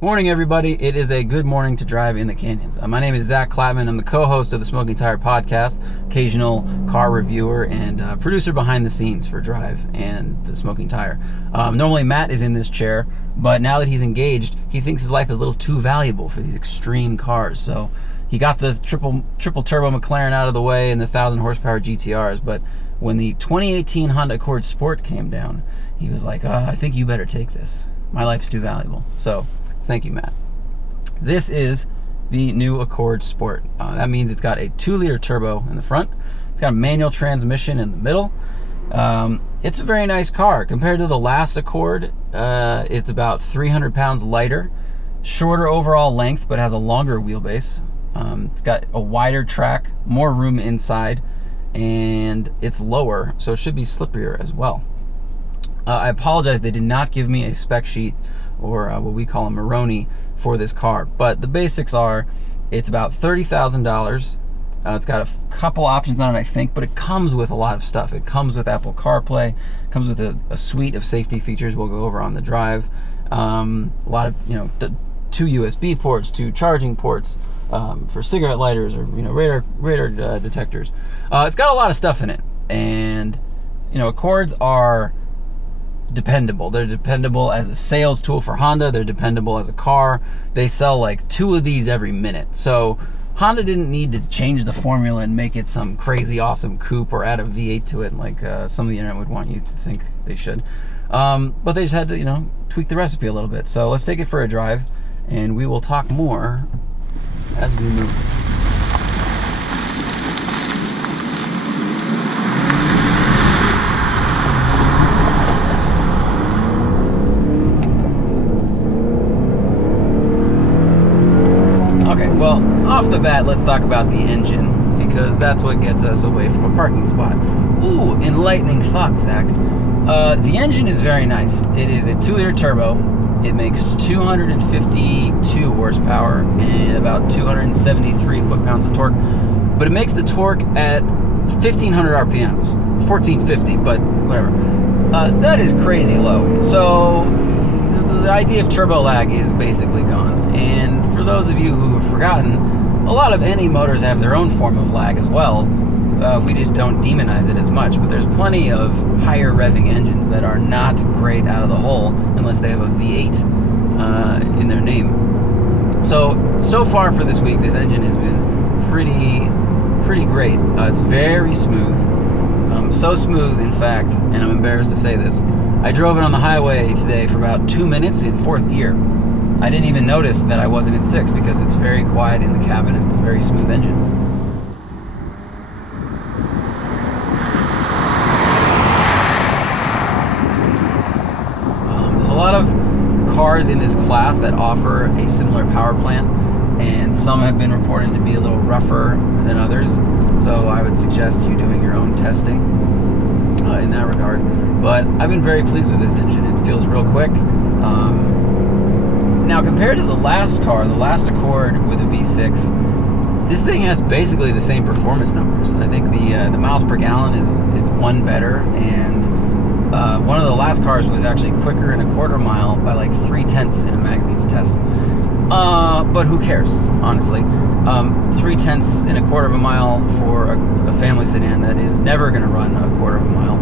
Morning, everybody. It is a good morning to drive in the canyons. My name is Zack. I'm the co-host of the Smoking Tire podcast, occasional car reviewer, and producer behind the scenes for Drive and the Smoking Tire. Normally, Matt is in this chair, but now that he's engaged, he thinks his life is a little too valuable for these extreme cars. So he got the triple turbo McLaren out of the way and the 1,000 horsepower GTRs, but when the 2018 Honda Accord Sport came down, he was like, I think you better take this. My life's too valuable. So thank you, Matt. This is the new Accord Sport. That means it's got a 2-liter turbo in the front. It's got a manual transmission in the middle. It's a very nice car. Compared to the last Accord, it's about 300 pounds lighter, shorter overall length, but has a longer wheelbase. It's got a wider track, more room inside, and it's lower, so it should be slipperier as well. I apologize, they did not give me a spec sheet or what we call a Maroni for this car, but the basics are it's about $30,000. It's got a couple options on it, I think, but it comes with a lot of stuff. It comes with Apple CarPlay, comes with a suite of safety features we'll go over on the drive. A lot of 2 USB ports, 2 charging ports for cigarette lighters or radar detectors. It's got a lot of stuff in it, and Accords are dependable. They're dependable as a sales tool for Honda. They're dependable as a car. They sell like 2 of these every minute. So Honda didn't need to change the formula and make it some crazy awesome coupe or add a V8 to it like some of the internet would want you to think they should. But they just had to tweak the recipe a little bit. So let's take it for a drive, and we will talk more as we move. Well, off the bat, let's talk about the engine, because that's what gets us away from a parking spot. Ooh, enlightening thought, Zach. The engine is very nice. It is a 2-liter turbo. It makes 252 horsepower and about 273 foot-pounds of torque, but it makes the torque at 1,500 RPMs, 1,450, but whatever. That is crazy low. So the idea of turbo lag is basically gone. And for those of you who have forgotten, a lot of any motors have their own form of lag as well. We just don't demonize it as much. But there's plenty of higher revving engines that are not great out of the hole unless they have a V8 in their name. So far for this week, this engine has been pretty great. It's very smooth. So smooth, in fact, and I'm embarrassed to say this, I drove it on the highway today for about 2 minutes in 4th gear. I didn't even notice that I wasn't in 6th because it's very quiet in the cabin and it's a very smooth engine. There's a lot of cars in this class that offer a similar power plant, and some have been reported to be a little rougher than others. So I would suggest you doing your own testing in that regard. But I've been very pleased with this engine. It feels real quick. Now, compared to the last car, the last Accord with a V6, this thing has basically the same performance numbers. I think the miles per gallon is 1 better, and one of the last cars was actually quicker in a quarter mile by like 3/10 in a magazine's test. But who cares, honestly? 3/10 in a quarter of a mile for a family sedan that is never going to run a quarter of a mile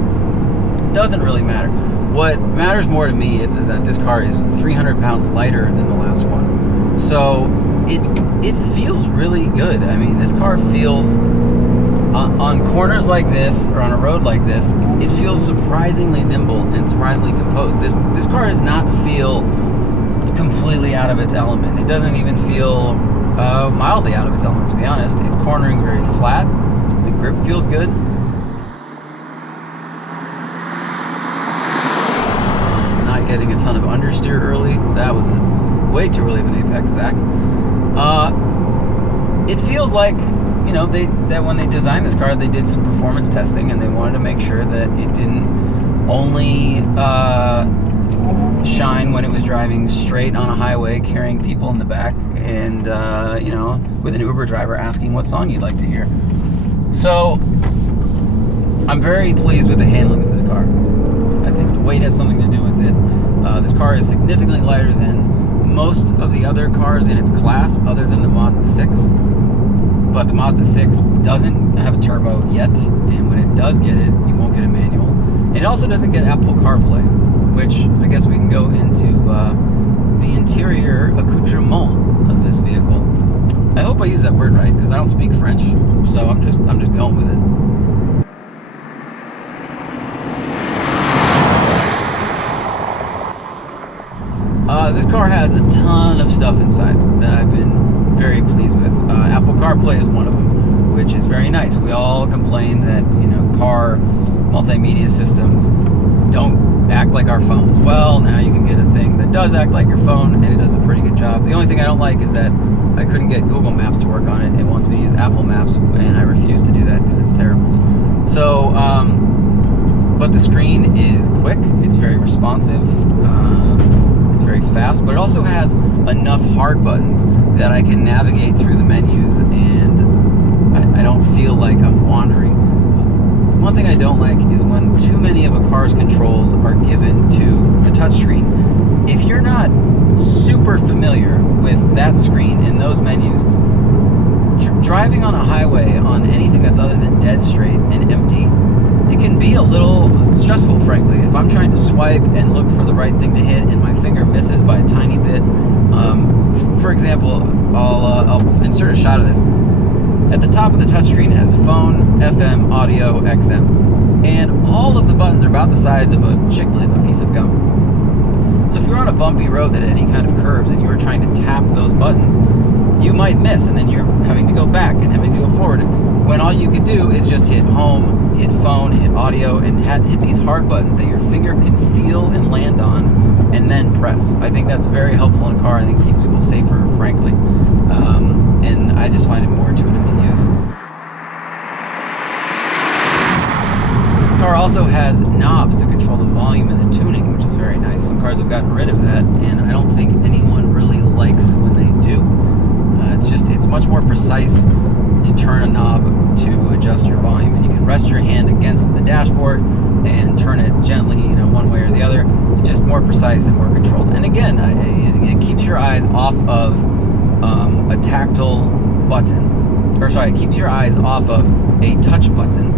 doesn't really matter. What matters more to me is that this car is 300 pounds lighter than the last one. So it feels really good. I mean, this car feels, on corners like this or on a road like this, it feels surprisingly nimble and surprisingly composed. This car does not feel completely out of its element. It doesn't even feel mildly out of its element, to be honest. It's cornering very flat. The grip feels good. Getting a ton of understeer early. That was way too early of an apex, Zack. It feels like, that when they designed this car, they did some performance testing and they wanted to make sure that it didn't only shine when it was driving straight on a highway, carrying people in the back, and, with an Uber driver asking what song you'd like to hear. So, I'm very pleased with the handling of this car. I think the weight has something to do with it. This car is significantly lighter than most of the other cars in its class other than the Mazda 6. But the Mazda 6 doesn't have a turbo yet, and when it does get it, you won't get a manual. And it also doesn't get Apple CarPlay, which I guess we can go into the interior accoutrement of this vehicle. I hope I use that word right, because I don't speak French, so I'm just going with it. This car has a ton of stuff inside that I've been very pleased with. Apple CarPlay is one of them, which is very nice. We all complain that, car multimedia systems don't act like our phones. Well, now you can get a thing that does act like your phone, and it does a pretty good job. The only thing I don't like is that I couldn't get Google Maps to work on it. It wants me to use Apple Maps, and I refuse to do that because it's terrible. So, but the screen is quick. It's very responsive. It's very fast, but it also has enough hard buttons that I can navigate through the menus, and I don't feel like I'm wandering. One thing I don't like is when too many of a car's controls are given to the touchscreen. If you're not super familiar with that screen and those menus, driving on a highway on anything that's other than dead straight and empty, it can be a little stressful, frankly. If I'm trying to swipe and look for the right thing to hit and my finger misses by a tiny bit, for example, I'll insert a shot of this. At the top of the touchscreen it has phone, FM, audio, XM, and all of the buttons are about the size of a chiclet, a piece of gum. So if you're on a bumpy road that had any kind of curves and you were trying to tap those buttons, you might miss, and then you're having to go back and having to go forward, when all you could do is just hit home, hit phone, hit audio, and hit these hard buttons that your finger can feel and land on, and then press. I think that's very helpful in a car. I think it keeps people safer, frankly, and I just find it more intuitive to use. The car also has knobs to control the volume and the tuning, which is very nice. Some cars have gotten rid of that, and I don't think anyone really likes when they do. It's much more precise to turn a knob to adjust your volume, and you can rest your hand against the dashboard and turn it gently, one way or the other. It's just more precise and more controlled. And again, it keeps your eyes off of a tactile button, it keeps your eyes off of a touch button,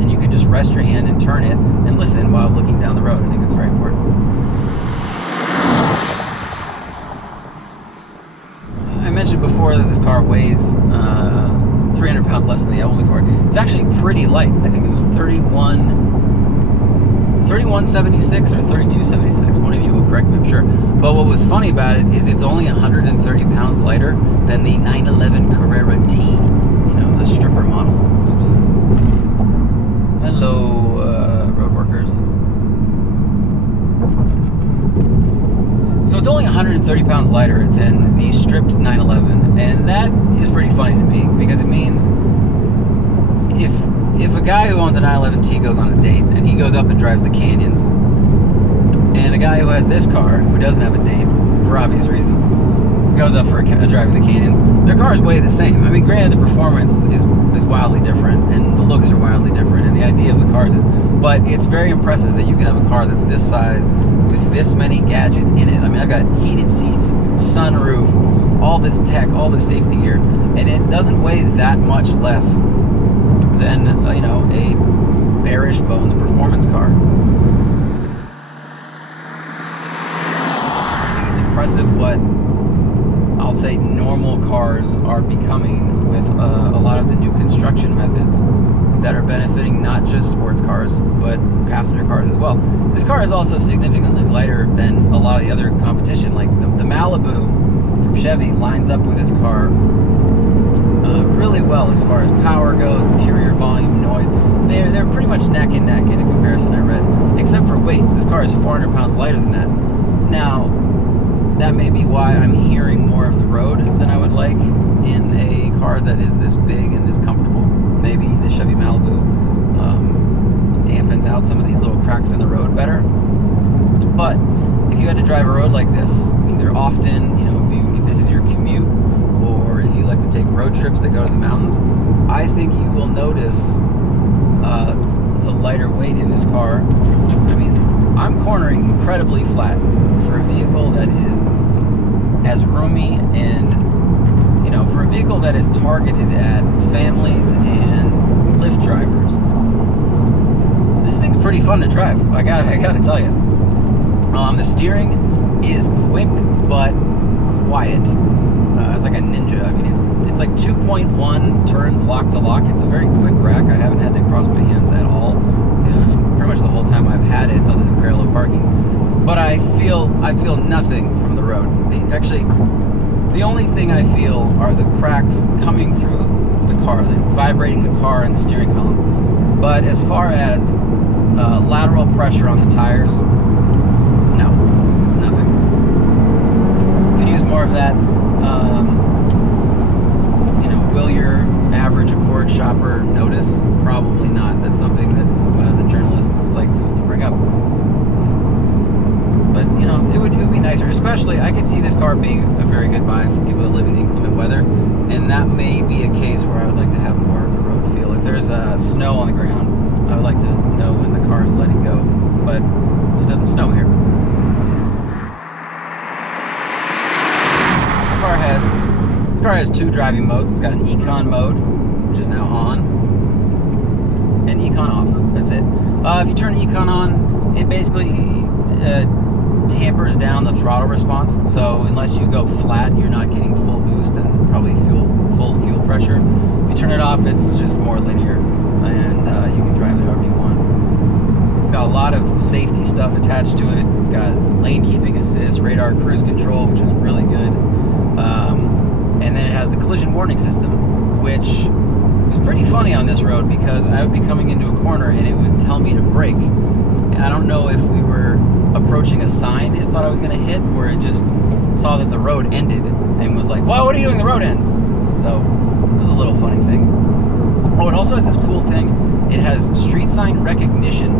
and you can just rest your hand and turn it and listen while looking down the road. I think that's very important. I mentioned before that this car weighs 300 pounds less than the old Accord. It's actually pretty light. I think it was 3176 or 3276. One of you will correct me, I'm sure. But what was funny about it is it's only 130 pounds lighter than the 911 Carrera T, the stripper model. Oops. Hello, road workers. So it's only 130 pounds lighter than the stripped 911, and that is pretty funny to me, because it means if a guy who owns a 911T goes on a date and he goes up and drives the canyons, and a guy who has this car who doesn't have a date for obvious reasons goes up for a drive in the canyons, their cars weigh the same. I mean, granted, the performance is wildly different, and the looks are wildly different, and the idea of the cars is, but it's very impressive that you can have a car that's this size with this many gadgets in it. I mean, I've got heated seats, sunroof, all this tech, all this safety gear, and it doesn't weigh that much less than, a bearish bones performance car. I think it's impressive what I'll say normal cars are becoming with a lot of the new construction methods that are benefiting not just sports cars, but passenger cars as well. This car is also significantly lighter than a lot of the other competition. Like the Malibu from Chevy lines up with this car really well as far as power goes, interior volume, noise. They're pretty much neck and neck in a comparison I read, except for weight. This car is 400 pounds lighter than that. Now, that may be why I'm hearing more of the road than I would like in a car that is this big and this comfortable. Maybe the Chevy Malibu dampens out some of these little cracks in the road better. But if you had to drive a road like this, either often, if this is your commute, or if you like to take road trips that go to the mountains, I think you will notice the lighter weight in this car. I mean, I'm cornering incredibly flat for a vehicle that is as roomy, and for a vehicle that is targeted at families and Lyft drivers, this thing's pretty fun to drive. I gotta tell you. The steering is quick but quiet. It's like a ninja. I mean, it's like 2.1 turns lock to lock. It's a very quick rack. I haven't had to cross my hands at all. Pretty much the whole time I've had it, other than parallel parking. But I feel nothing from the road. The only thing I feel are the cracks coming through the car, vibrating the car and the steering column. But as far as lateral pressure on the tires, no, nothing. Could use more of that. Will your average Accord shopper notice? Probably not. That's something that the journalists like to bring up. But it would be nicer. Especially, I could see this car being a very good buy for people that live in inclement weather, and that may be a case where I would like to have more of the road feel. If there's snow on the ground, I would like to know when the car is letting go. But it doesn't snow here. This car has two driving modes. It's got an Econ mode, which is now on, and Econ off. That's it. If you turn Econ on, it basically tampers down the throttle response. So unless you go flat, you're not getting full boost and probably full fuel pressure. If you turn it off, it's just more linear, and you can drive it however you want. It's got a lot of safety stuff attached to it. It's got lane keeping assist, radar cruise control, which is really good. And then it has the collision warning system, which was pretty funny on this road because I would be coming into a corner and it would tell me to brake. I don't know if we were approaching a sign it thought I was going to hit, or it just saw that the road ended and was like, "Whoa, what are you doing? The road ends." So it was a little funny thing. Oh, it also has this cool thing. It has street sign recognition.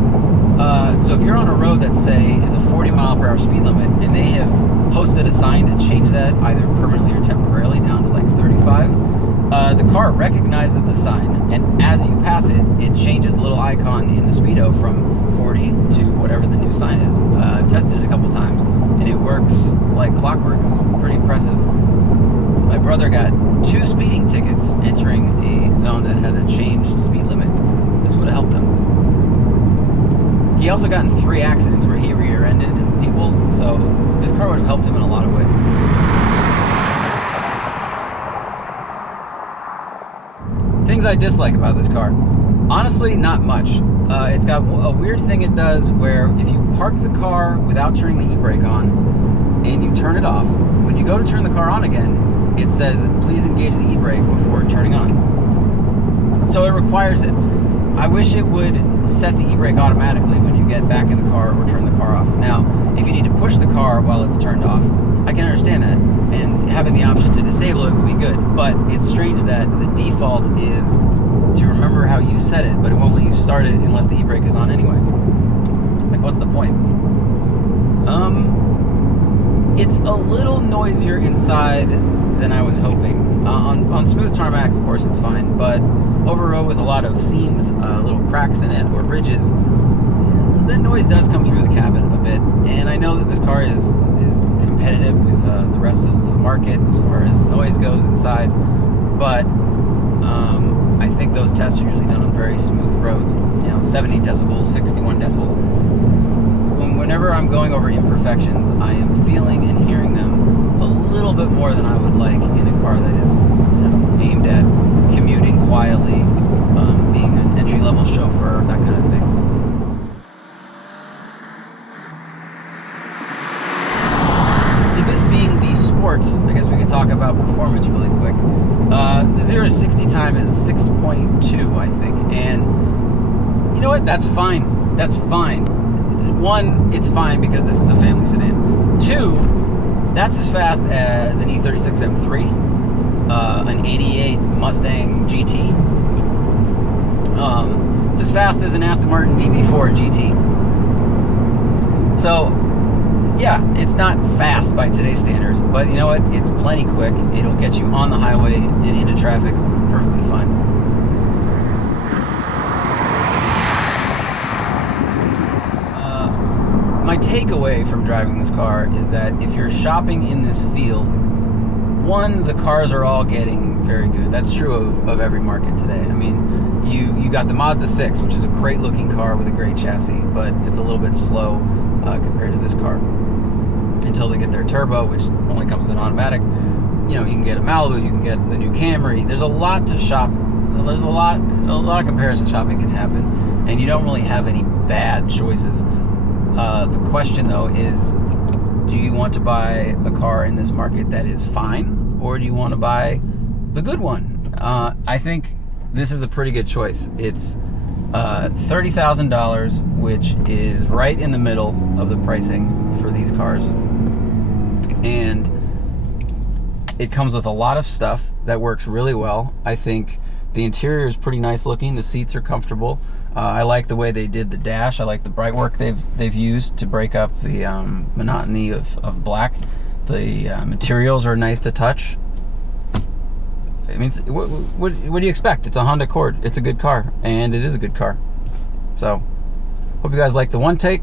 So if you're on a road that, say, is a 40 mile per hour speed limit, and they have posted a sign to change that either permanently or temporarily down to like 35, the car recognizes the sign, and as you pass it, it changes the little icon in the speedo from 40 to whatever the new sign is. I've tested it a couple times, and it works like clockwork. It was pretty impressive. My brother got 2 speeding tickets entering a zone that had a changed speed limit. This would have helped him. He also got in 3 accidents where he rear-ended people, so this car would have helped him in a lot of ways. Things I dislike about this car. Honestly, not much. It's got a weird thing it does where if you park the car without turning the e-brake on and you turn it off, when you go to turn the car on again, it says, "Please engage the e-brake before turning on." So it requires it. I wish it would set the e-brake automatically when you get back in the car or turn the car off. Now, if you need to push the car while it's turned off, I can understand that, and having the option to disable it would be good. But it's strange that the default is to remember how you set it, but it won't let you start it unless the e-brake is on anyway. Like, what's the point? It's a little noisier inside than I was hoping. On smooth tarmac, of course, it's fine, but over a road with a lot of seams, little cracks in it, or ridges, the noise does come through the cabin a bit. And I know that this car is competitive with the rest of the market as far as noise goes inside, but I think those tests are usually done on very smooth roads. 70 decibels, 61 decibels. Whenever I'm going over imperfections, I am feeling and hearing them a little bit more than I would like in a car that is aimed at commuting quietly, being an entry-level chauffeur, that kind of thing. So this being the sport, I guess we could talk about performance really quick. The 0 to 60 time is 6.2, I think, and you know what? That's fine. That's fine. 1, it's fine because this is a family sedan. 2, that's as fast as an E36 M3, an 88 Mustang GT. It's as fast as an Aston Martin DB4 GT. So, yeah, it's not fast by today's standards, but you know what? It's plenty quick. It'll get you on the highway and into traffic perfectly fine. my takeaway from driving this car is that if you're shopping in this field, one, the cars are all getting very good. That's true of every market today. I mean, you got the Mazda 6, which is a great looking car with a great chassis, but it's a little bit slow compared to this car. Until they get their turbo, which only comes with an automatic. You know, you can get a Malibu, you can get the new Camry. There's a lot to shop. There's a lot of comparison shopping can happen, and you don't really have any bad choices. The question though is, do you want to buy a car in this market that is fine, or do you want to buy the good one? I think this is a pretty good choice. It's $30,000, which is right in the middle of the pricing for these cars. And it comes with a lot of stuff that works really well. I think the interior is pretty nice looking. The seats are comfortable. I like the way they did the dash. I like the bright work they've used to break up the monotony of black. The materials are nice to touch. I mean, what do you expect? It's a Honda Accord. It's a good car, and it is a good car. So, hope you guys like the one take.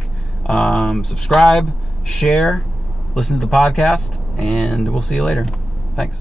Subscribe, share, listen to the podcast, and we'll see you later. Thanks.